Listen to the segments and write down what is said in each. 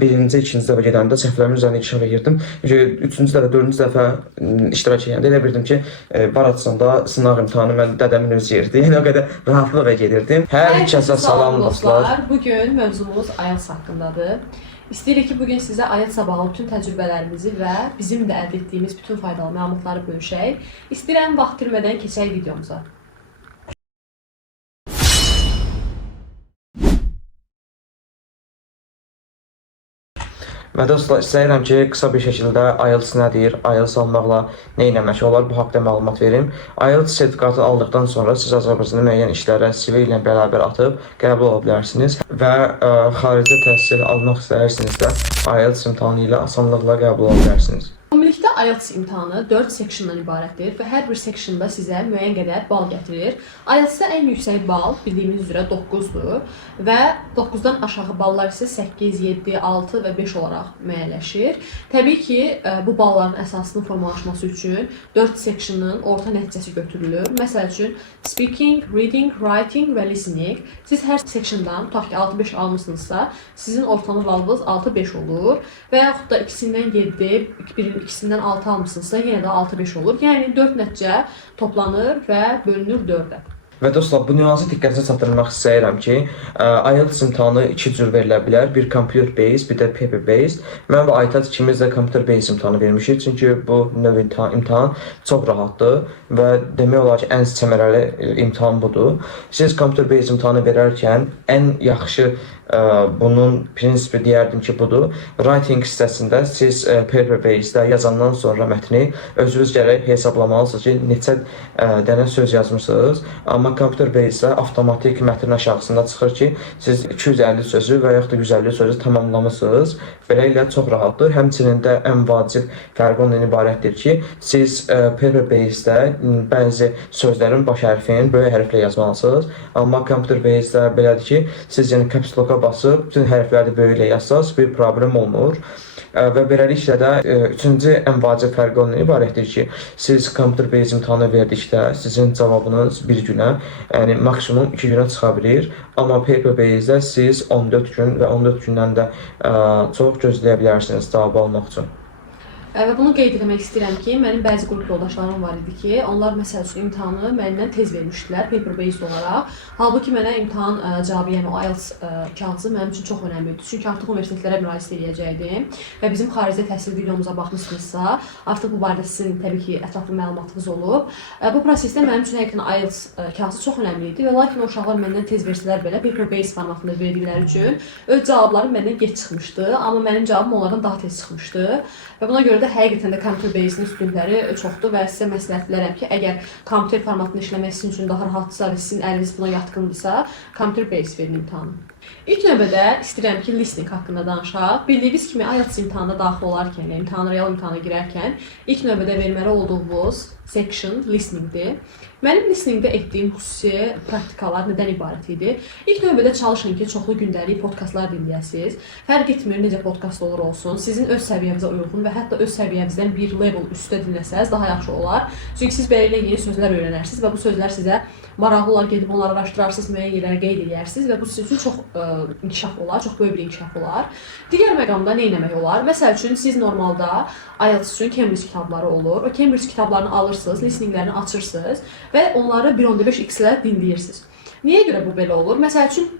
birinci, ikinci dəfə gedəndə səhvlərimin üzərində inkişaf edirdim. Üçüncü dəfə, dördüncü dəfə iştirak edəndə elə bildim ki, bar açısında sınaq imtahanı mən dədəmin öz yerdir. Yəni o qədər rahatlıqla gedirdim. Hər kəsə salam dostlar. Bugün mövzumuz IELTS haqqındadır. İstəyirik ki, bugün sizə IELTS-ə bağlı bütün təcrübələrimizi və bizim də əldə etdiyimiz bütün faydalı məlumatları bölüşək. İstəyirəm vaxt itirmədən keçək videomuza. Və dostlar, istəyirəm ki, qısa bir şəkildə IELTS nədir, IELTS almaqla nə etmək olar, bu haqda məlumat verim. IELTS sertifikatı aldıqdan sonra siz Azərbaycanda müəyyən işlərə CV ilə bərabər atıb qəbul ola bilərsiniz və xarici təhsil almaq istəyirsinizsə, IELTS imtahanı ilə asanlıqla qəbul ola bilərsiniz. Ümumilikdə IELTS imtahanı 4 sectiondan ibarətdir və hər bir sectionda sizə müəyyən qədər bal gətirir. IELTS-də ən yüksək bal bildiyimiz üzrə 9-dur və 9-dan aşağı ballar isə 8, 7, 6 və 5 olaraq müəyyənləşir. Təbii ki, bu balların əsasının formalaşması üçün 4 sectionın orta nəticəsi götürülür. Məsəl üçün, speaking, reading, writing və listening. Siz hər sectiondan, tutaq ki, 6-5 almışsınızsa, sizin ortalama balınız 6-5 olur və yaxud da ikisindən 7, ikisindən 6 almışsınızsa, yenə də 6-5 olur. Yəni 4 nəticə toplanır və bölünür 4-ə. Və dostlar, bu nüansı diqqətinizə çatdırmaq istəyirəm ki, IELTS imtahanı iki cür verilə bilər. Bir computer based, bir də paper based. Mən və Aytac ikimiz də computer based imtahanı vermişik. Çünki bu növ imtahan çox rahatdır və demək olar ki, ən səmərəli imtahan budur. Siz computer based imtahanı verərkən ən yaxşı bunun prinsipi deyərdim ki, budur. Writing hissəsində siz paper based-də yazandan sonra mətni özünüz gərək hesablamalısınız ki, neçə dənə söz yazmışsınız. Amma computer based-də avtomatik mətnin aşağısında çıxır ki, siz 250 sözü və yaxud da 150 sözü tamamlamışsınız. Beləliklə çox rahatdır. Həmçinin də ən vacib fərqi ondan ibarətdir ki, siz paper based-də bəzi sözlərin baş hərfini böyük hərflə yazmalısınız. Amma computer based-də belədir ki, siz yəni caps lock-a basıb bütün hərfləri böyüklə yazsanız bir problem olmur. Və beləliklə də üçüncü ən vacib fərqi ondan ibarətdir ki, siz computer based imtahanı verdikdə sizin cavabınız bir günə, yəni maksimum 2 günə çıxa bilir. Amma paper based-də siz 14 gün və 14 gündən də çox gözləyə bilərsiniz cavabı almaq üçün. Və bunu qeyd etmək istəyirəm ki, mənim bəzi qrup yoldaşlarım var idi ki, onlar məsəl üçün imtahanı məndən tez vermişdilər, paper based olaraq. Halbuki mənə imtahan cavabı, yəni o IELTS kağızı mənim üçün çox önəmlidir. Çünki artıq universitetlərə müraciət edəcəkdim və bizim xarici təhsil videomuza baxmışsınızsa, artıq bu barədə sizin təbii ki, ətraflı məlumatınız olub. Bu prosesdə mənim üçün həqiqətən IELTS kağızı çox önəmli idi və lakin uşaqlar məndən tez versələr belə paper based formatında verdikləri üçün öz cavablarım məndən geç çıxmışdı, amma mənim cavabım onlardan daha tez çıxmışdı və buna görə həqiqətən də computer based-in üstünlükləri çoxdur və sizə məsləhət bilərəm ki, əgər kompüter formatında işləmək sizin üçün daha rahatdırsa və sizin əliniz buna yatkındırsa, computer based verin imtahanı. İlk növbədə istəyirəm ki, listening haqqında danışaq. Bildiyiniz kimi, IELTS imtahanına daxil olarkən, yəni real imtahana girərkən, ilk növbədə verməli olduğumuz section listeningdir. Mənim listeningdə etdiyim xüsusi praktikalar nədən ibarət idi? İlk növbədə çalışın ki, çoxlu gündəlik podkastlar dinləyəsiniz. Fərq etmir necə podkast olur olsun, sizin öz səviyyənizə uyğun və hətta öz səviyyənizdən bir level üstə dinləsəz daha yaxşı olar. Çünki siz beləliklə yeni sözlər öyrənərsiniz və bu sözlər sizə maraqlı olar, gedib onları araşdırarsınız, müəyyən yerlərə qeyd edərsiniz və bu sizin üçün çox inkişaf olar, çox böyük bir inkişaf olar. Digər məqamda nə etmək olar? Məsəl üçün, siz normalda IELTS üçün Cambridge kitabları olur. O Cambridge kitablarını alırsınız, listeninglərini açırsınız və onları 1.5x-lə dinləyirsiniz. Niyə görə bu belə olur? Məsəl üçün,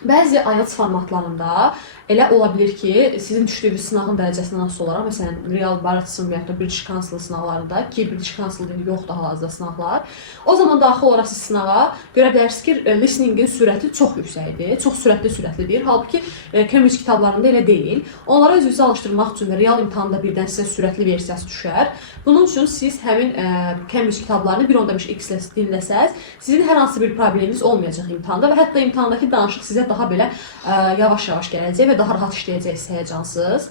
bəzi IELTS formatlarında elə ola bilir ki, sizin düşdüyünüz sınağın dərəcəsindən asılı olaraq, məsələn, Real Baratsın və ya da British Council sınaqlarında ki, British Council yoxdur hal-hazırda sınaqlar. O zaman daxil olaraq siz sınağa görə bilərsiniz ki, listeningin sürəti çox yüksəkdir, çox sürətlidir. Halbuki Cambridge kitablarında elə deyil. Onlara özünüzü alışdırmaq üçün və real imtahanda birdən sizə sürətli versiyası düşər. Bunun üçün siz həmin Cambridge kitablarını 1.5x-lə dinləsəz, sizin hər hansı bir probleminiz olmayacaq imtahanda və hətta imtahandakı danışıq sizə daha belə yavaş-yavaş gələcək və daha rahat işləyəcəksiniz, həyəcansız.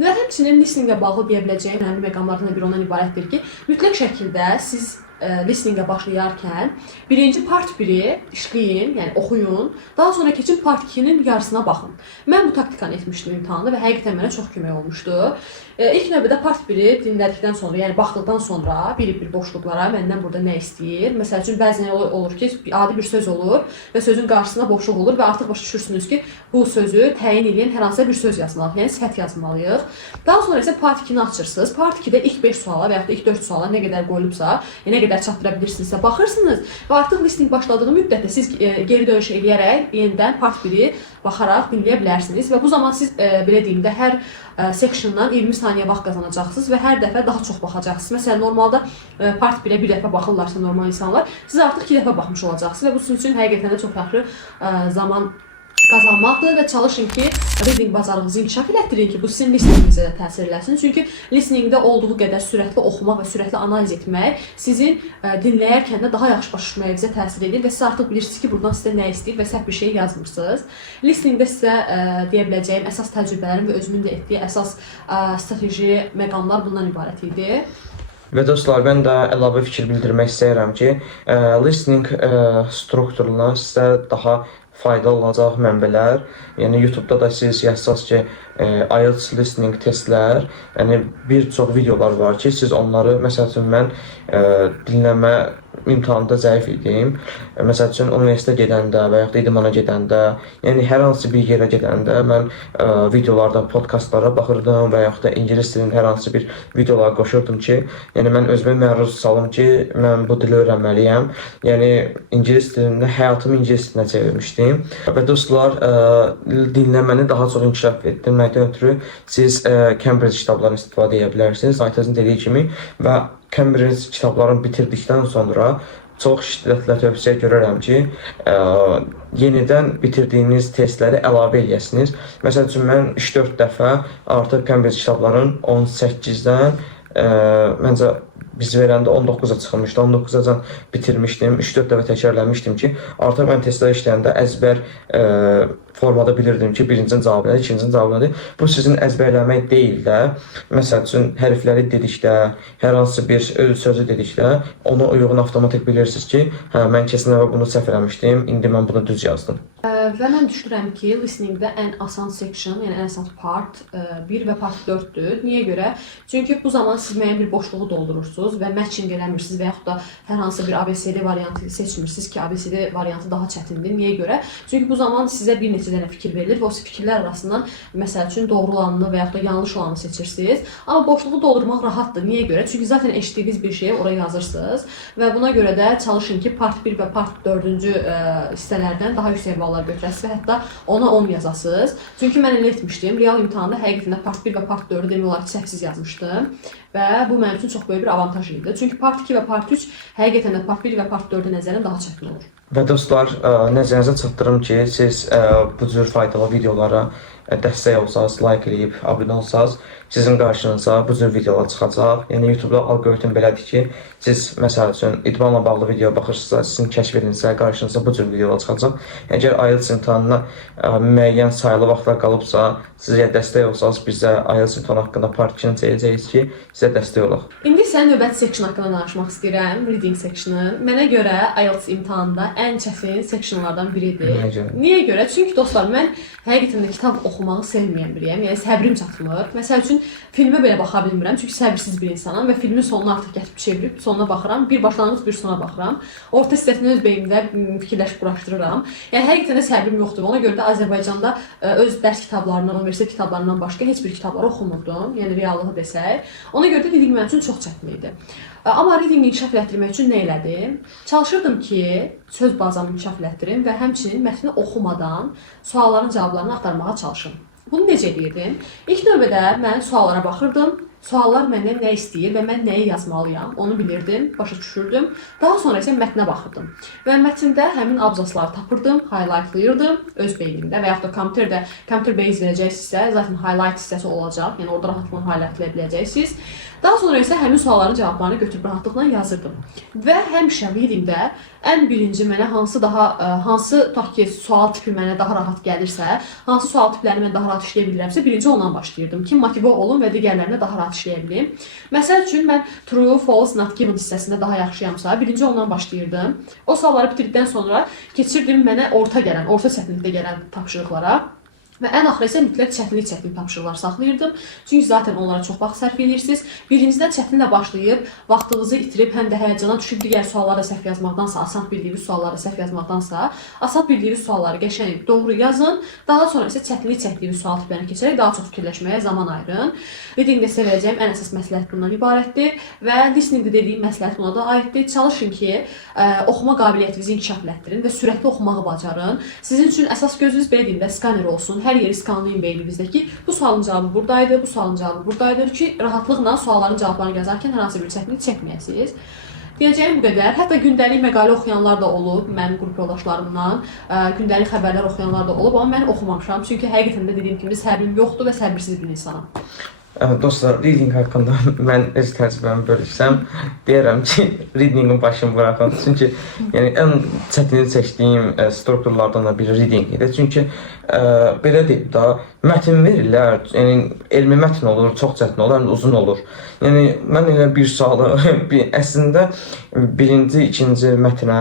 Və həmçinin listeninglə bağlı deyə biləcəyim önemli məqamlardan biri ondan ibarətdir ki, mütləq şəkildə siz listeningə başlayarkən birinci part 1-i işləyin, yəni oxuyun. Daha sonra keçin part 2-nin yarısına baxın. Mən bu taktikanı etmişdim imtahanda və həqiqətən mənə çox kömək olmuşdu. İlk növbədə part 1-i dinlədikdən sonra, yəni baxdıqdan sonra bir boşluqlara məndən burada nə istəyir? Məsəl üçün bəzən olur ki, adi bir söz olur və sözün qarşısında boşluq olur və artıq başa düşürsünüz ki, bu sözü təyin edən hər hansısa bir söz yazmalıyıq, yəni sifət yazmalıyıq. Daha sonra isə part 2-ni açırsınız. Part 2-də ilk 5 suala və ya da ilk 4 suala nə qədər qoyulubsa, nə qədər çatdıra bilirsinizsə baxırsınız və artıq listening başladığı müddətdə siz geri dönüş eləyərək yenidən part 1-i baxaraq dinləyə bilərsiniz və bu zaman siz belə deyim də hər sectiondan 20 saniyə vaxt qazanacaqsınız və hər dəfə daha çox baxacaqsınız. Məsələn, normalda part 1-ə bir dəfə baxırlarsa normal insanlar, siz artıq 2 dəfə baxmış olacaqsınız və bu sizin üçün həqiqətən də çox yaxşı zaman qazanmaqdır və çalışın ki, reading bacarığınızı inkişaf elətdirin ki, bu sizin listeningizə də təsir eləsin. Çünki listeningdə olduğu qədər sürətli oxumaq və sürətli analiz etmək sizin dinləyərkən də daha yaxşı başa düşməyinizə təsir edir və siz artıq bilirsiniz ki, buradan sizə nə istəyir və səhv bir şey yazmırsınız. Listeningdə sizə deyə biləcəyim əsas təcrübələrim və özümün də etdiyi əsas strateji məqamlar bundan ibarət idi. Və dostlar, mən də əlavə fikir bildirmək istəyirəm ki, listening strukturuna sizə daha faydalı olacaq mənbələr. Yəni YouTube-da da siz yazsaz ki, IELTS listening testlər, yəni bir çox videolar var ki, siz onları, məsəl üçün mən dinləmə imtahanında zəif idim. Məsəl üçün universitetə gedəndə və yaxud da idmana gedəndə, yəni hər hansı bir yerə gedəndə mən videolarda, podkastlara baxırdım və yaxud da ingilis dilinin hər hansı bir videolara qoşurdum ki, yəni mən özümə məruz salım ki, mən bu dili öyrənməliyəm. Yəni ingilis dilində həyatımı ingilis dilinə çevirmişdim. Və dostlar, dinləməni daha çox inkişaf etdirməkdən ötürü siz Cambridge kitablarını istifadə edə bilərsiniz. Aytazın dediyi kimi və Cambridge kitablarını bitirdikdən sonra çox şiddətlə tövsiyə görürəm ki, yenidən bitirdiyiniz testləri əlavə eləyəsiniz. Məsəl üçün, mən 3-4 dəfə artıq Cambridge kitablarının 18-dən məncə biz verəndə 19-a çıxılmışdı. 19-acan bitirmişdim. 3-4 dəfə təkrarlamışdım ki, artıq mən testlər işləyəndə əzbər formada bilirdim ki, birincinin cavabı nədir, ikincinin cavabı nədir. Bu sizin əzbərləmək deyil də, məsəl üçün hərfləri dedikdə, hər hansı bir sözü dedikdə, ona uyğun avtomatik bilirsiniz ki, mən kesin bunu səhv eləmişdim, indi mən bunu düz yazdım. Və mən düşünürəm ki, listeningdə ən asan section, yəni ən asan part 1 və part 4-dür. Niyə görə? Çünki bu zaman siz müəyyən bir boşluğu doldurursunuz və matching eləmirsiniz və yaxud da hər hansı bir ABCD variantı seçmirsiniz ki, ABCD variantı daha çətindir. Niyə görə? Çünki bu zaman sizə bir neçə dənə fikir verilir və o fikirlər arasından məsəl üçün doğru olanını və yaxud da yanlış olanı seçirsiniz. Amma boşluğu doldurmaq rahatdır. Niyə görə? Çünki zaten eşitdiyiniz bir şeyi oraya yazırsınız və buna görə də çalışın ki, part 1 və part 4-cü hissələrdən daha yüksək ballar götürəsiniz və hətta ona 10 yazasınız. Çünki mən elə etmişdim. Real imtahanda həqiqətən part 1 və part 4-ü demək olar ki, səhvsiz yazmışdım və bu mənim üçün çox böyük bir avantaj idi. Çünki part 2 və part 3 həqiqətən də part 1 və part 4-ü nəzərən daha çətin olur. Və dostlar, nəzərinizə çatdırım ki, siz bu cür faydalı videolara dəstək olsanız, like eləyib, abunə olsanız, sizin qarşınıza bu cür videolar çıxacaq. Yəni YouTube-da alqoritm belədir ki, siz məsəl üçün idmanla bağlı video baxırsınızsa, sizin kəşfinizə qarşınıza bu cür videolar çıxacaq. Əgər IELTS imtahanına müəyyən sayılı vaxtlar qalıbsa, sizə dəstək olsanız, bizə IELTS imtahanı haqqında part 2-ni çəkəcəyik ki, sizə dəstək olaq. İndi sən növbəti section haqqında danışmaq istəyirəm, reading sectionu. Mənə görə IELTS imtahanında ən çətin sectionlardan biridir. Niyə görə? Çünki dostlar, mən həqiqətən də kitab oxumağı sevməyən biriyəm. Yəni səbrim çatmır. Məsəl üçün filmə belə baxa bilmirəm, çünki səbirsiz bir insanam və filmin sonuna artıq gətirib çevirib sonuna baxıram. Bir başlanğıc, bir sona baxıram. Orta hissəsini öz beynimdə fikirləşib quraşdırıram. Yəni həqiqətən də səbrim yoxdur. Ona görə də Azərbaycanda öz dərs kitablarından, universitet kitablarından başqa heç bir kitabları oxumurdum. Yəni reallığı desək. Ona görə də reading mənim üçün çox çətin idi. Amma readingi inkişaf elətdirmək üçün nə elədim? Çalışırdım ki, söz bazamı inkişaf elətdirim və həmçinin mətni oxumadan sualların cavablarını axtarmağa çalışım. Bunu necə edirdim? İlk növbədə mən suallara baxırdım. Suallar məndən nə istəyir və mən nəyi yazmalıyam, onu bilirdim, başa düşürdüm. Daha sonra isə mətnə baxırdım. Və mətndə həmin abzasları tapırdım, highlightlayırdım öz beynimdə və yaxud da kompüterdə, computer base verəcəksinizsə, zaten highlight hissəsi olacaq. Yəni orada rahatlıqla highlightlaya biləcəksiniz. Daha sonra isə həmin sualların cavablarını götürüb rahatlıqla yazırdım. Və həmişə readingdə ən birinci mənə hansı tutaq ki, sual tipi mənə daha rahat gəlirsə, hansı sual tiplərini mən daha rahat işləyə bilirəmsə, birinci ondan başlayırdım ki, motive olum və digərlərinə daha rahat işləyə bilim. Məsəl üçün mən true, false, not given hissəsində daha yaxşıyamsa, birinci ondan başlayırdım. O sualları bitirdikdən sonra keçirdim mənə orta çətinlikdə gələn tapşırıqlara. Və ən axırı isə mütləq çətinlik tapşırıqlar saxlayırdım. Çünki zaten onlara çox vaxt sərf edirsiniz. Birincidən çətinlə başlayıb, vaxtınızı itirib, həm də həyəcana düşüb digər suallara səhv yazmaqdansa, asan bildiyiniz suallara səhv yazmaqdansa, asan bildiyiniz sualları qəşəng, doğru yazın. Daha sonra isə çətinlik çəkdiyiniz sual tiplərini keçərək daha çox fikirləşməyə zaman ayırın. Readingdə sizə verəcəyim ən əsas məsləhət bundan ibarətdir və listeningdə dediyim məsləhət buna da aiddir. Çalışın ki, oxuma qabiliyyətinizi inkişaf etdirin və sürətli oxumağı bacarın. Sizin üçün əsas gözünüz belə deyim də skaner olsun. Hər yeri skanlayın beyninizdəki. Bu sualın cavabı buradaydı, bu sualın cavabı buradaydı ki, rahatlıqla sualların cavablarını yazarkən hər hansı bir çətinlik çəkməyəsiniz. Deyəcəyim bu qədər. Hətta gündəlik məqalə oxuyanlar da olub, mənim qrup yoldaşlarımdan, gündəlik xəbərlər oxuyanlar da olub, amma mən oxumamışam. Çünki həqiqətən də dediyim kimi səbrim yoxdur və səbirsiz bir insanam. Dostlar, reading haqqında mən öz təcrübəmi bölüşsəm, deyərəm ki, readingin başını buraxın. Çünki yəni, ən çətinlik çəkdiyim strukturlardan da biri reading idi. Çünki belə deyim da, mətin verirlər, yəni elmi mətin olur, çox çətin olur, həm də uzun olur. Yəni, mən elə bir sualı, əslində birinci, ikinci mətinə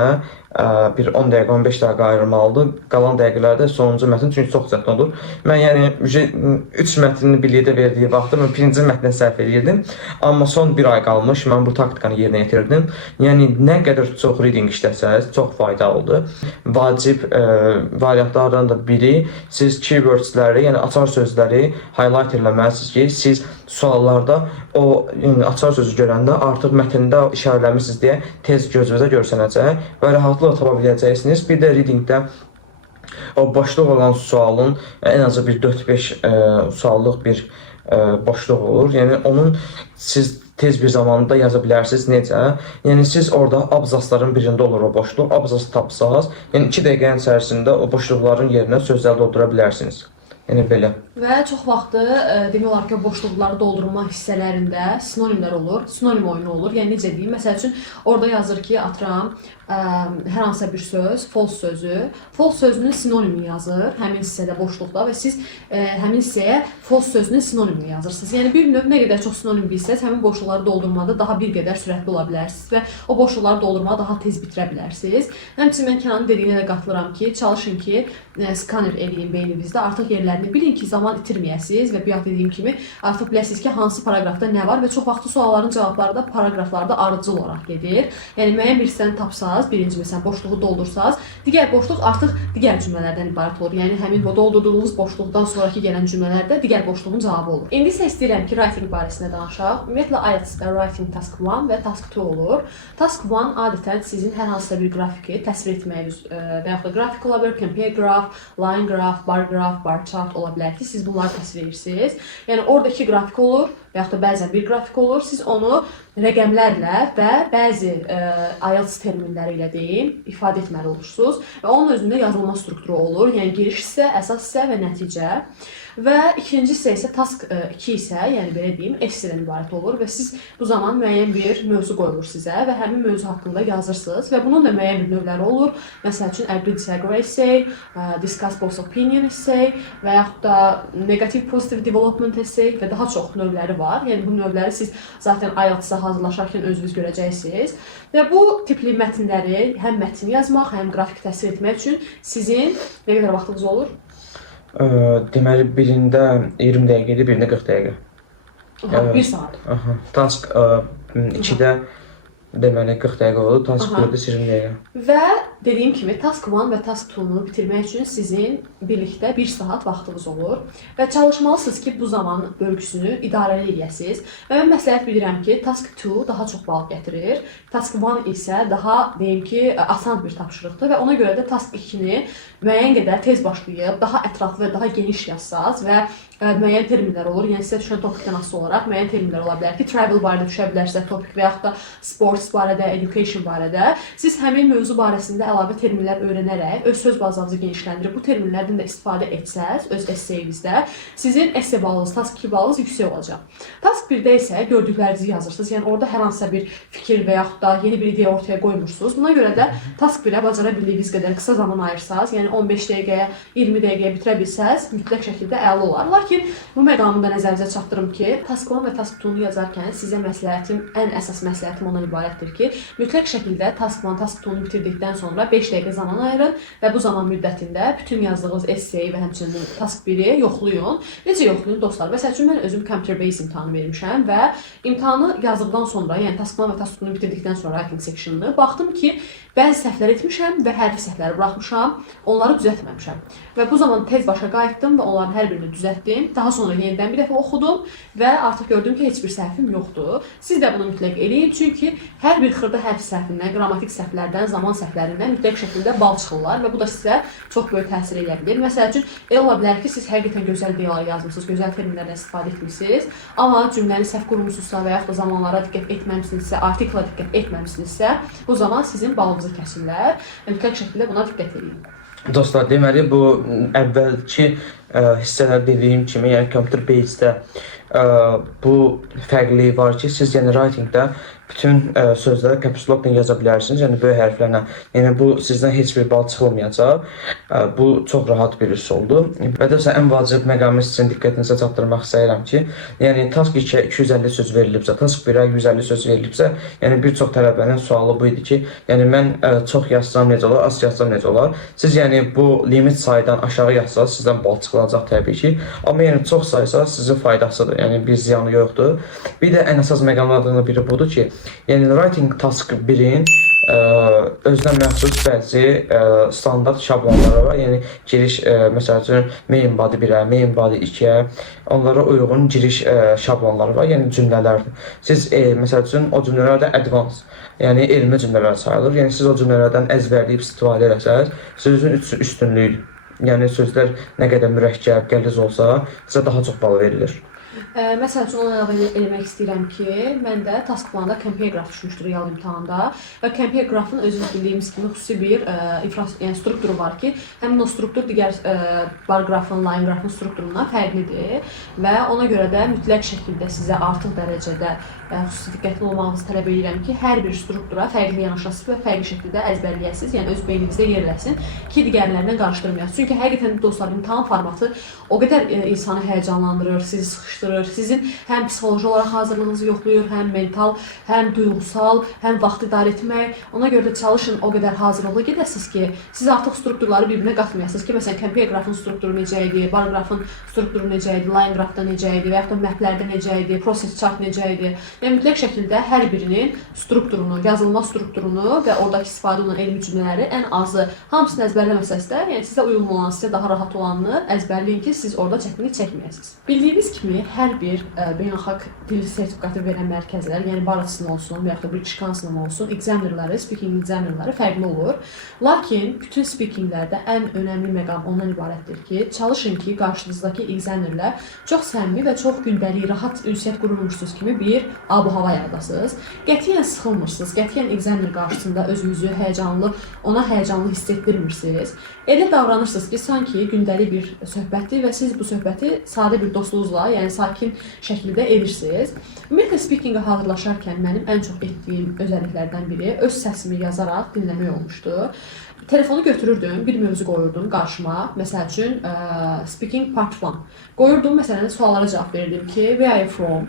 bir 10 dəqiqə, 15 dəqiqə ayırmalıdır. Qalan dəqiqələrdə sonuncu mətin, çünki çox çətin olur. Mən yəni 3 mətnini birlikdə verdiyi vaxtda mən birinci mətnə səhv edirdim. Amma son bir ay qalmış, mən bu taktikanı yerinə yetirdim. Yəni nə qədər çox reading işləsəz, çox faydalıdır. Vacib variantlardan da biri, siz keywordsləri, yəni açar sözləri highlight eləməlisiniz ki, siz suallarda o açar sözü görəndə artıq mətndə işarələmişsiniz deyə tez gözünüzə görsənəcək və rahatlıqla tapa biləcəksiniz. Bir də readingdə o boşluq olan sualın ən azı bir 4-5 suallıq bir boşluq olur. Yəni onun siz tez bir zamanda yaza bilərsiniz. Necə? Yəni siz orada abzasların birində olur o boşluq. Abzası tapsaz, yəni 2 dəqiqənin içərisində o boşluqların yerinə sözləri doldura bilərsiniz. Yəni belə. Və çox vaxtı demək olar ki, boşluqları doldurma hissələrində sinonimlər olur, sinonim oyunu olur. Yəni necə deyim? Məsəl üçün orada yazır ki, atıram hər hansısa bir söz, false sözü. False sözünün sinonimini yazır həmin hissədə boşluqda və siz həmin hissəyə false sözünün sinonimini yazırsınız. Yəni bir növ nə qədər çox sinonim bilsəz, həmin boşluqları doldurmada daha bir qədər sürətli ola bilərsiniz və o boşluqları doldurmağı daha tez bitirə bilərsiniz. Həmçinin mən Kənanın dediyinə də qatılıram ki, çalışın ki, skaner eləyin beyninizdə, artıq yerlərini bilin ki, zaman itirməyəsiniz və bayaq dediyim kimi artıq biləsiniz ki, hansı paraqrafda nə var və çox vaxtı sualların cavabları da paraqraflarda arıcıl olaraq gedir. Yəni müəyyən bir hissəni tapsaz, birinci məsələn boşluğu doldursaz, digər boşluq artıq digər cümlələrdən ibarət olur. Yəni həmin o doldurduğunuz boşluqdan sonraki gələn cümlələrdə digər boşluğun cavabı olur. İndi isə istəyirəm ki, writing barəsində danışaq. Ümumiyyətlə IELTS-də writing task 1 və task 2 olur. Task 1 adətən sizin hər hansısa bir qrafiki təsvir etməyiniz və yaxud da qrafik ola bilər, compare graph, line graph, bar graph, bar chart ola bilər ki, siz bunları təsvir edirsiniz. Yəni oradakı qrafik olur və yaxud da bəzən bir qrafik olur. Siz onu rəqəmlərlə və bəzi IELTS terminləri ilə deyim, ifadə etməli olursunuz və onun özündə yazılma strukturu olur. Yəni giriş hissə, əsas hissə və nəticə. Və ikinci hissə isə task 2 isə, yəni belə deyim, essaydən ibarət olur və siz bu zaman müəyyən bir mövzu qoyulur sizə və həmin mövzu haqqında yazırsınız və bunun da müəyyən bir növləri olur. Məsəl üçün agree disagree essay, discuss both opinion essay və yaxud da negative positive development essay və daha çox növləri var. Yəni bu növləri siz zaten IELTS-a hazırlaşarkən özünüz görəcəksiniz. Və bu tipli mətnləri həm mətn yazmaq, həm qrafik təsvir etmək üçün sizin nə qədər vaxtınız olur? Deməli, birində 20 dəqiqə idi, birində 40 dəqiqə. Aha, 1 saat. Aha. Task 2-də deməli 40 dəqiqə oldu, task 4-də 20 dəqiqə. Və dediyim kimi task 1 və task 2-nu bitirmək üçün sizin birlikdə 1 saat vaxtınız olur və çalışmalısınız ki, bu zaman bölgüsünü idarəli edəsiniz. Və mən məsləhət bilirəm ki, task 2 daha çox bal gətirir, task 1 isə daha deyim ki, asan bir tapşırıqdır və ona görə də task 2-ni müəyyən qədər tez başlayıb, daha ətraflı və daha geniş yazsaz və müəyyən terminlər olur. Yəni sizə düşən topikdən asılı olaraq müəyyən terminlər ola bilər ki, travel barədə düşə bilər sizə topik və yaxud da sports barədə, education barədə. Siz həmin mövzu barəsində əlavə terminlər öyrənərək öz söz bazanızı genişləndirib bu terminlərdən də istifadə etsəz öz esseyinizdə, sizin esse balınız, task 2 balınız yüksək olacaq. Task 1-də isə gördüklərinizi yazırsınız. Yəni orada hər hansısa bir fikir və yaxud da yeni bir ideya ortaya qoymursunuz. Buna görə də task 1-ə bacara bildiyiniz qədər qısa zaman ayırsanız, yəni 15 dəqiqəyə, 20 dəqiqəyə bitirə bilsəz, mütləq şəkildə əla olar. Lakin bu məqamı da nəzərinizə çatdırım ki, task 1 və task 2-nu yazarkən sizə məsləhətim, ən əsas məsləhətim ondan ibarətdir ki, mütləq şəkildə task 1, task 2-nu bitirdikdən sonra 5 dəqiqə zaman ayırın və bu zaman müddətində bütün yazdığınız essay və həmçinin task 1-i yoxlayın. Necə yoxlayın dostlar? Məsəl üçün mən özüm computer based imtahanı vermişəm və imtahanı yazdıqdan sonra, yəni task 1 və task 2-nu bitirdikdən sonra writing section'ını baxdım ki, bəzi səhvlər etmişəm və hərfi səhvləri buraxmışam, onları düzəltməmişəm. Və bu zaman tez başa qayıtdım və onların hər birini düzəltdim. Daha sonra yenidən bir dəfə oxudum və artıq gördüm ki, heç bir səhvim yoxdur. Siz də bunu mütləq eləyin, çünki hər bir xırda hərf səhvindən, qrammatik səhvlərdən, zaman səhvlərindən mütləq şəkildə bal çıxırlar və bu da sizə çox böyük təsir edə bilər. Məsəl üçün, elə ola bilər ki, siz həqiqətən gözəl ideyalar yazmısınız, gözəl terminlərdən istifadə etmişsiniz, amma cümləni səhv qurmusunuzsa və yaxud da zamanlara diqqət etməmisinizsə, artikla diqqət etməmisinizsə, bu zaman sizin balınızı kəsirlər. Mütləq şəkildə buna diqqət edin. Dostlar, deməli bu əvvəlki hissələr dediyim kimi, yəni computer based-də bu fərqlilik var ki, siz yəni writing-də bütün sözləri caps lock-la yaza bilərsiniz, yəni böyük hərflərlə. Yəni bu sizdən heç bir bal çıxılmayacaq. Bu çox rahat bir iş oldu. Və də ən vacib məqamı sizin diqqətinizə çatdırmaq istəyirəm ki, yəni task 2-ə 250 söz verilibsə, task 1-ə 150 söz verilibsə, yəni bir çox tələbənin sualı bu idi ki, yəni mən çox yazsam necə olar, az yazsam necə olar? Siz yəni bu limit saydan aşağı yazsanız sizdən bal çıxılacaq təbii ki, amma yəni çox saysanız sizin faydasıdır, yəni bir ziyanı yoxdur. Bir də ən əsas məqamlardan biri budur ki, yəni writing task 1-in özünə məxsus bəzi standart şablonları var. Yəni giriş, məsəl üçün main body 1-ə, main body 2-ə, onlara uyğun giriş şablonları var, yəni cümlələrdir. Siz məsəl üçün o cümlələr də advanced, yəni elmi cümlələr sayılır. Yəni siz o cümlələrdən əzbərləyib istifadə etsəz, sizin üçün üstünlük, yəni sözlər nə qədər mürəkkəb, qəliz olsa, sizə daha çox bal verilir. Məsəl üçün, ona əlavə eləmək istəyirəm ki, məndə task planda compare graph düşmüşdür real imtahanda və compare graphın özünüz bildiyimiz kimi xüsusi bir yəni strukturu var ki, həmin o struktur digər bar qrafın, line qrafın strukturundan fərqlidir və ona görə də mütləq şəkildə sizə artıq dərəcədə xüsusi diqqətli olmağınızı tələb edirəm ki, hər bir struktura fərqli yanaşasınız və fərqli şəkildə əzbərləyəsiniz, yəni öz beyninizdə yerləsin ki, digərlərindən qarışdırmayasınız. Çünki həqiqətən dostlar, imtahan formatı o qədər insanı həyəcanlandırır, sizi sıxışdırır, sizin həm psixoloji olaraq hazırlığınızı yoxlayır, həm mental, həm duyğusal, həm vaxt idarə etmək. Ona görə də çalışın o qədər hazırlıqlı gedəsiniz ki, siz artıq strukturları bir-birinə qatmayasınız ki, məsələn, compare qrafın strukturu necə idi, bar qrafın strukturu necə idi, line qrafda necə idi və yaxud da maplərdə necə idi, process chart necə idi. Yəni mütləq şəkildə hər birinin strukturunu, yazılma strukturunu və oradakı istifadə olunan elmi cümlələri ən azı hamısını əzbərləməsəz də, yəni sizə uyğun olan, sizə daha rahat olanını əzbərləyin ki, siz orada çətinlik çəkməyəsiniz. Bildiyiniz kimi, hər bir beynəlxalq dil sertifikatı verən mərkəzlər, yəni Barasın olsun və yaxud da British Council olsun, examinerləri, speaking examinerləri fərqli olur. Lakin bütün speakinglərdə ən önəmli məqam ondan ibarətdir ki, çalışın ki, qarşınızdakı examinerlər çox səmimi və çox gündəlik, rahat ünsiyyət qurulmuşsunuz kimi bir ab-hava yaradasınız. Qətiyyən sıxılmırsınız, qətiyyən examiner qarşısında özünüzü ona həyəcanlı hiss etdirmirsiniz. Elə davranırsınız ki, sanki gündəlik bir söhbətdir və siz bu söhbəti sadə bir dostluğunuzla, yəni sakin şəkildə edirsiniz. Ümumiyyətlə, speakingə hazırlaşarkən mənim ən çox etdiyim özəlliklərdən biri öz səsimi yazaraq dinləmək olmuşdu. Telefonu götürürdüm, bir mövzu qoyurdum qarşıma, məsəl üçün speaking part 1. Qoyurdum, məsələn, suallara cavab verirdim ki, where are you from?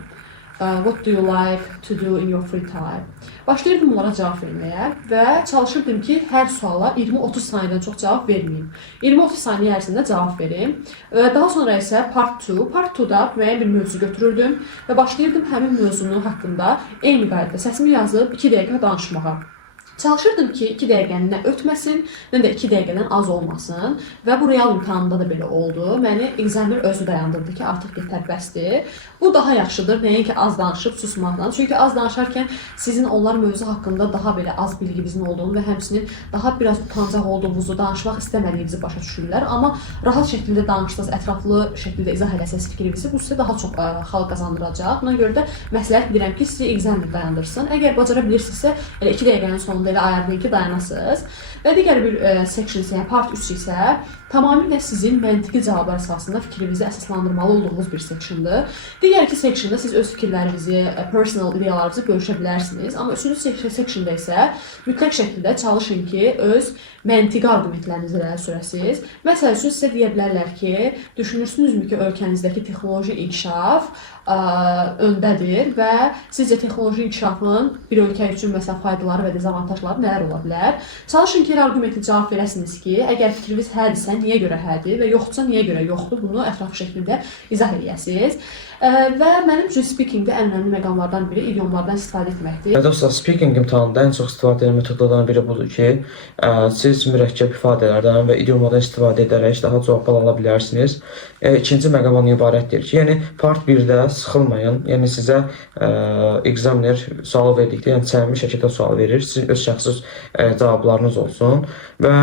What do you like to do in your free time? Başlayırdım onlara cavab verməyə və çalışırdım ki, hər suala 20-30 saniyədən çox cavab verməyim. 20-30 saniyə ərzində cavab verim. Daha sonra isə part 2. Part 2-da müəyyən bir mövzu götürürdüm və başlayırdım həmin mövzunun haqqında eyni qaydada səsimi yazıb 2 dəqiqə danışmağa. Çalışırdım ki 2 dəqiqəni nə ötməsin, nə də 2 dəqiqədən az olmasın və bu real imtahanında da belə oldu. Məni ekzamen özü dayandırdı ki, artıq yetər bəsdir. Bu daha yaxşıdır, nəinki az danışıb susmaqdan. Çünki az danışarkən sizin onlar mövzu haqqında daha belə az bilginizin olduğunu və həmçinin daha biraz utancaq olduğunuzu, danışmaq istəmədiyinizi başa düşürlər. Amma rahat şəkildə danışdınız, ətraflı şəkildə izah eləsəniz fikrinizi, bu sizə daha çox xal qazandıracaq. Buna görə də məsləhət bilirəm ki, sizi ekzamen dayandırsın. Əgər bacara bilirsinizsə, elə 2 dəqiqənin sonunda elə ayarlayın ki, dayanasınız. Və digər bir section isə, yəni part 3 isə tamamilə sizin məntiqi cavablar əsasında fikrinizi əsaslandırmalı olduğunuz bir sectiondur. Digər iki sectionda siz öz fikirlərinizi, personal ideyalarınızı bölüşə bilərsiniz. Amma üçüncü sectionda isə mütləq şəkildə çalışın ki, öz məntiqi argumentlərinizi irəli sürəsiniz. Məsəl üçün sizə deyə bilərlər ki, düşünürsünüzmü ki, ölkənizdəki texnoloji inkişaf öndədir və sizcə texnoloji inkişafın bir ölkə üçün məsələn faydaları və dezavantajları nələr ola bilər? Çalışın ki, argumentli cavab verəsiniz ki, əgər fikriniz hədirsə, niyə görə hədir və yoxdursa, niyə görə yoxdur, bunu ətraflı şəkildə izah edəsiniz. Və mənim üçün speakingdə ən önəmli məqamlardan biri idiomlardan istifadə etməkdir. Dostlar, speaking imtahanında ən çox istifadə edilən metodlardan biri budur ki, siz mürəkkəb ifadələrdən və idiomlardan istifadə edərək daha çox bal ala bilərsiniz. İkinci məqam ondan ibarətdir ki, yəni part 1-də sıxılmayın. Yəni sizə ekzaminer sual verdikdə, yəni səmimi şəkildə sual verir. Sizin öz şəxsi cavablarınız olsun və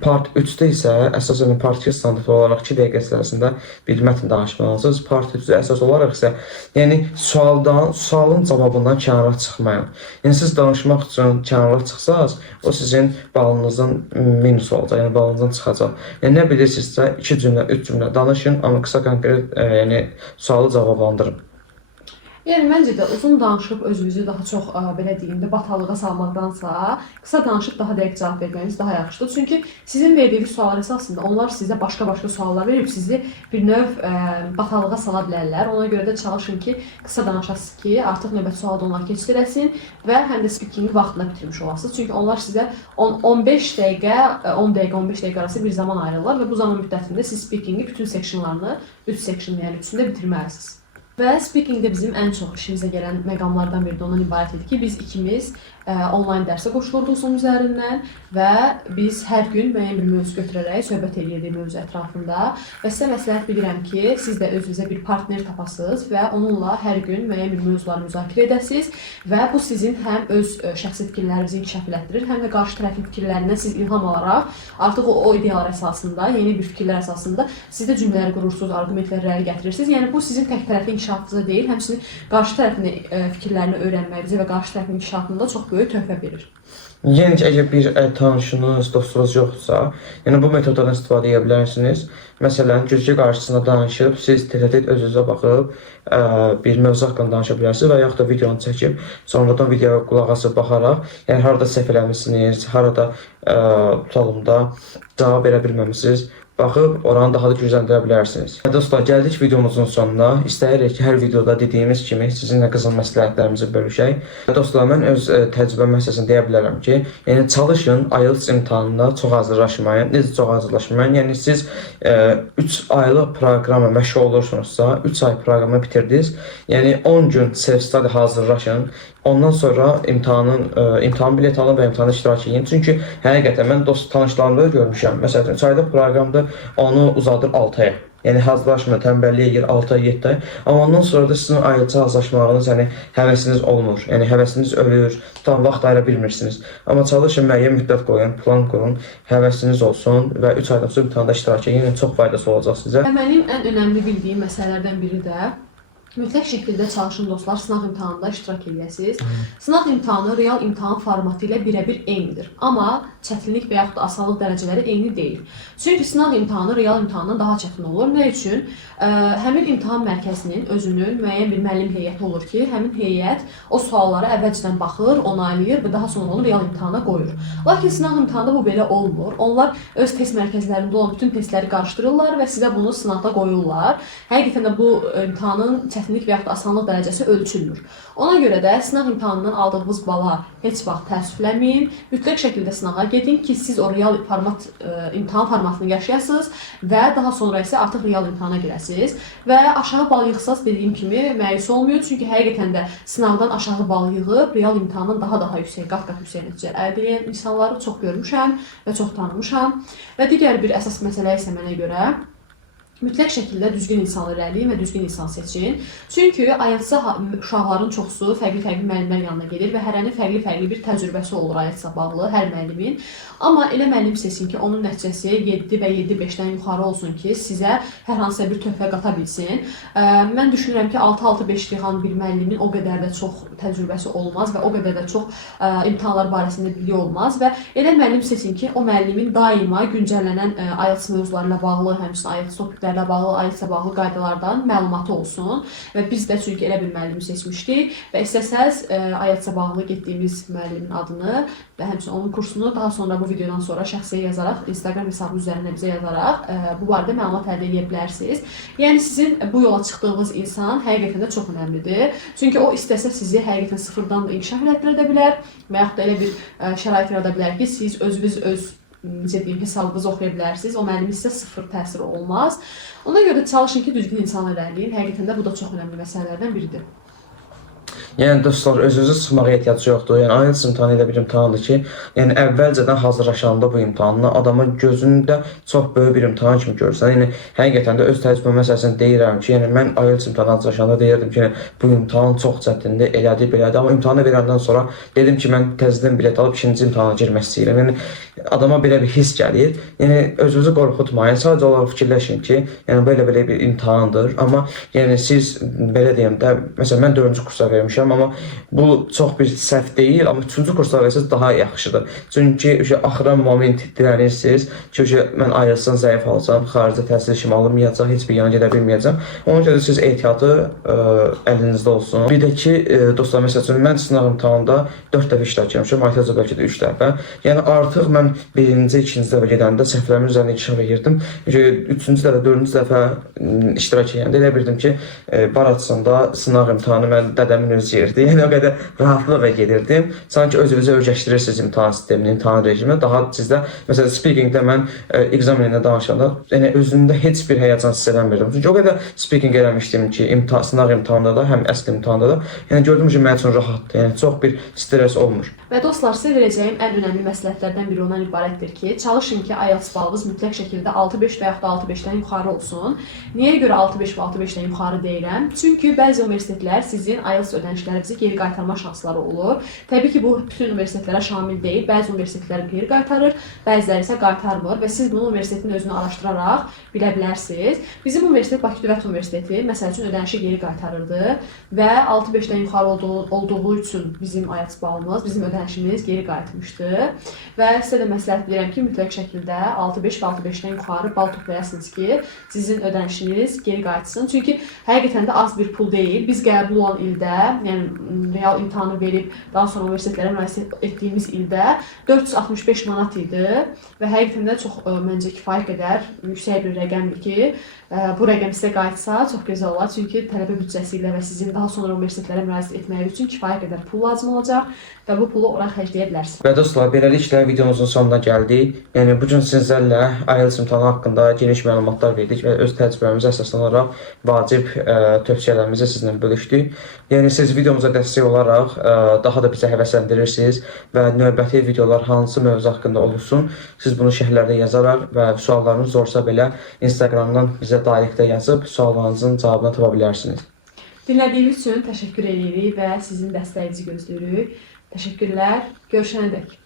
part 3-də isə əsasən part 2 standart olaraq 2 dəqiqə içərisində bir mətn danışmalısınız. Part 3-də əsas olaraq isə yəni sualın cavabından kənara çıxmayın. Yəni siz danışmaq üçün kənara çıxsaz, o sizin balınızın minusu olacaq, yəni balınızdan çıxacaq. Yəni nə bilirsinizsə 2 cümlə, 3 cümlə danışın, amma qısa konkret yəni sualı cavablandırın. Yəni məncə də uzun danışıb özünüzü daha çox belə deyim də batalığa salmaqdansa, qısa danışıb daha dəqiq cavab verməniz daha yaxşıdır. Çünki sizin verdiyiniz suallar əsasında onlar sizə başqa suallar verib sizi bir növ batalığa sala bilərlər. Ona görə də çalışın ki, qısa danışasınız ki, artıq növbəti sualda onlar keçirəsin və həm də speakingi vaxtında bitirmiş olasınız. Çünki onlar sizə 15 dəqiqə, 10 dəqiqə, 15 dəqiqə arası bir zaman ayırırlar və bu zaman müddətində siz speakingi bütün sectionlarını 3 section yəni üçündə bitirməlisiniz. Və speakingdə bizim ən çox işimizə gələn məqamlardan biri də ondan ibarət idi ki, biz ikimiz onlayn dərsə qoşulurduq Zoom üzərindən və biz hər gün müəyyən bir mövzu götürərək söhbət edirdik mövzu ətrafında və sizə məsləhət bilirəm ki, siz də özünüzə bir partner tapasınız və onunla hər gün müəyyən bir mövzuları müzakirə edəsiniz və bu sizin həm öz şəxsi fikirlərinizi inkişaf elətdirir, həm də qarşı tərəfin fikirlərindən siz ilham alaraq artıq o ideyalar əsasında, yeni bir fikirlər əsasında siz də cümlələri qurursunuz, arqumentləri gətirirsiniz. Yəni bu sizin tək tərəfli inkişafınıza deyil, həmçinin qarşı tərəfin fikirlərini öyrənməyinizə və qarşı tərəfin inkişafında çox böyük töhfə verir. Yəni ki, əgər bir tanışınız, dostunuz yoxsa, yəni bu metoddan istifadə edə bilərsiniz. Məsələn, güzgü qarşısında danışıb, siz tez-tez öz-özünüzə baxıb bir mövzu haqqında danışa bilərsiniz və yaxud da videonu çəkib, sonradan videoya qulaq asıb baxaraq, yəni harada səhv eləmişsiniz, harada tutalım da cavab verə bilməmişsiniz, baxıb oranı daha da gücləndirə bilərsiniz. Dostlar, gəldik videomuzun sonuna. İstəyirik ki, hər videoda dediyimiz kimi sizinlə qızıl məsləhətlərimizi bölüşək. Dostlar, mən öz təcrübəm əsasında deyə bilərəm ki, yəni çalışın IELTS imtahanına çox hazırlaşmayın. Necə çox hazırlaşmayın? Yəni siz 3 aylıq proqrama məşğul olursunuzsa, 3 ay proqramı bitirdiniz. Yəni 10 gün self-study hazırlaşın. Ondan sonra imtahan bilet alın və imtahanda iştirak edin. Çünki həqiqətən mən tanışlarımda görmüşəm. Məsələn, 3 aylıq proqramda onu uzadır 6 aya. Yəni hazırlaşmır, tənbəllik edir 6 ay, 7 ay. Amma ondan sonra da sizin IELTS-ə hazırlaşmağınız, yəni həvəsiniz olmur. Yəni həvəsiniz ölür, tam vaxt ayıra bilmirsiniz. Amma çalışın, müəyyən müddət qoyun, plan qurun, həvəsiniz olsun və 3 aydan sonra imtahanda iştirak edin. Yəni çox faydası olacaq sizə. Mənim ən önəmli bildiyim məsələlərdən biri də mütləq şəkildə çalışın dostlar, sınaq imtahanında iştirak edəsiniz. Sınaq imtahanı real imtahan formatı ilə birəbir eynidir. Amma çətinlik və yaxud da asanlıq dərəcələri eyni deyil. Çünki sınaq imtahanı real imtahandan daha çətin olur. Nə üçün? Həmin imtahan mərkəzinin özünün müəyyən bir müəllim heyəti olur ki, həmin heyət o suallara əvvəlcədən baxır, onaylayır və daha sonra onu real imtahana qoyur. Lakin sınaq imtahanında bu belə olmur. Onlar öz test mərkəzlərində olan bütün testləri qarışdırırlar və sizə bunu sınaqda qoyurlar. Həqiqətən də bu imtahanın çətinliyi çətinlik və yaxud da asanlıq dərəcəsi ölçülmür. Ona görə də sınaq imtahanından aldığınız bala heç vaxt təəssüflənməyin. Mütləq şəkildə sınağa gedin ki, siz o real imtahan formatını yaşayasınız və daha sonra isə artıq real imtahana girəsiniz. Və aşağı bal yığsanız dediyim kimi məyus olmuyor. Çünki həqiqətən də sınavdan aşağı bal yığıb real imtahandan daha yüksək, qat-qat yüksək nəticələr əldə edən insanları çox görmüşəm və çox tanımışam. Və digər bir əsas məsələ isə mənə görə mütləq şəkildə düzgün insan irəliyin və düzgün insan seçin. Çünki IELTS-a uşaqların çoxsu fərqli-fərqli müəllimlər yanına gedir və hərənin fərqli-fərqli bir təcrübəsi olur IELTS-a bağlı hər müəllimin. Amma elə müəllim seçin ki, onun nəticəsi 7 və 7.5-dən yuxarı olsun ki, sizə hər hansısa bir töhfə qata bilsin. Mən düşünürəm ki, 6.5 yığan bir müəllimin o qədər də çox təcrübəsi olmaz və o qədər də çox imtahanlar barəsində biliyi olmaz və elə müəllim seçin ki, o müəllimin daima güncəllənən IELTS mövzularıyla bağlı, həmçinin IELTS topiklərlə bağlı, IELTS-ə bağlı qaydalardan məlumatı olsun və biz də çünki elə bir müəllimi seçmişdik və istəsəz IELTS-ə bağlı getdiyimiz müəllimin adını və həmçinin onun kursunu daha sonra bu videodan sonra şəxsiyə yazaraq, Instagram hesabı üzərindən bizə yazaraq bu barədə məlumat əldə edə bilərsiniz. Yəni sizin bu yola çıxdığınız insan həqiqətən də çox önəmlidir. Çünki o istəsə sizi həqiqətən sıfırdan da inkişaf etdirə bilər və yaxud da elə bir şərait yarada bilər ki, siz özünüz necə deyim, hesabınızı oxuya bilərsiniz. O müəllimin sizə sıfır təsiri olmaz. Ona görə çalışın ki, düzgün insan irəliyin. Həqiqətən də bu da çox önəmli məsələlərdən biridir. Yəni dostlar, özünüzü sıxmağa ehtiyac yoxdur. Yəni IELTS imtahanı elə bir imtahandır ki, yəni əvvəlcədən hazırlaşanda bu imtahanla adamın gözündə çox böyük bir imtahan kimi görürsən. Yəni həqiqətən də öz təcrübəm məsələsini deyirəm ki, yəni mən IELTS imtahanı hazırlaşanda deyirdim ki, bu imtahan çox çətindir, elədi, belədi. Amma imtahanı verəndən sonra dedim ki, mən təzədən bilet alıb ikinci imtahana girmək istəyirəm. Yəni adama belə bir his gəlir. Yəni özünüzü qorxutmayın. Sadəcə olaraq fikirləşin ki, yəni belə bir imtahandır. Amma yəni siz belə deyim də, məsələn mən 4-cü kursa vermişəm. Amma bu çox bir səhv deyil, amma 3-cü kursda versəz daha yaxşıdır. Çünki axıra moment dirənirsiniz ki, mən IELTS-dan zəif alacam, xaricdə təhsil işimi alınmayacaq, heç bir yana gedə bilməyəcəm. Ona görə siz ehtiyatı əlinizdə olsun. Bir də ki, dostlar, məsəl üçün mən sınaq imtahanında 4 dəfə iştirak etmişəm, IELTS-a bəlkə də 3 dəfə. Yəni artıq mən 1-ci, 2-ci dəfə gedəndə səhvlərimin üzərində inkişaf edirdim. 3-cü dəfə, 4-cü dəfə iştirak edəndə elə bildim ki, Baratsında sınaq imtahanı mən dədəmin özü yerdi. Yəni o qədər rahatlıqla gedirdim. Sanki özünüzü öyrəşdirirsiniz imtahan sistemini, imtahan rejimini. Daha sizdə, məsələn, speakingdə mən examenində danışanda, yəni özümdə heç bir həyəcan hiss eləmirdim. Çünki o qədər speaking eləmişdim ki, sınaq imtahanında da, həm əsl imtahanda da, yəni gördüm ki, mənim üçün rahatdır. Yəni çox bir stres olmur. Və dostlar, sizə verəcəyim ən önəmli məsləhətlərdən biri ondan ibarətdir ki, çalışın ki, IELTS balınız mütləq şəkildə 6.5 və yaxud da 6.5-dən yuxarı olsun. Niyə görə 6.5 və 6.5-dən yuxarı deyirəm? Çünki bəzi universitetlər sizin IELTS ödənişlərinizi geri qaytarma şansları olur. Təbii ki, bu bütün universitetlərə şamil deyil. Bəzi universitetlər geri qaytarır, bəziləri isə qaytarmır və siz bunu universitetin özünü araşdıraraq bilə bilərsiniz. Bizim universitet Bakı Dövlət Universiteti məsəl üçün ödənişi geri qaytarırdı və 6.5-dən yuxarı olduğu üçün bizim IELTS balımız, bizim ödənişimiz geri qayıtmışdı və sizə də məsləhət bilirəm ki, mütləq şəkildə 6.5 və 6.5-dən yuxarı bal toplayasınız ki, sizin ödənişiniz geri qayıtsın. Çünki həqiqətən də az bir pul deyil. Biz qəbul olan ildə, yəni real imtahanı verib daha sonra universitetlərə müraciət etdiyimiz ildə 465 manat idi və həqiqətən də çox məncə kifayət qədər yüksək bir rəqəmdir ki, bu rəqəm sizə qayıtsa çox gözəl olar. Çünki tələbə büdcəsi ilə və sizin daha sonra universitetlərə müraciət etməyi üçün kifayət qədər pul lazım olacaq və bu pulu ora xərcləyə bilərsiniz. Və dostlar, beləliklə videomuzun sonuna gəldik. Yəni bu gün sizlərlə IELTS imtahanı haqqında geniş məlumatlar verdik və öz təcrübəmizə əsaslanaraq vacib tövsiyələrimizi sizinlə bölüşdük. Yəni siz videomuza dəstək olaraq daha da bizə həvəsləndirirsiniz və növbəti videolar hansı mövzu haqqında olursun, siz bunu şərhlərdə yazaraq və suallarınız olsa belə Instagramdan bizə direktdə yazıb suallarınızın cavabını tapa bilərsiniz. Dinlədiyiniz üçün təşəkkür edirik və sizin dəstəyinizi gözləyirik. Təşəkkürlər. Görüşənədək.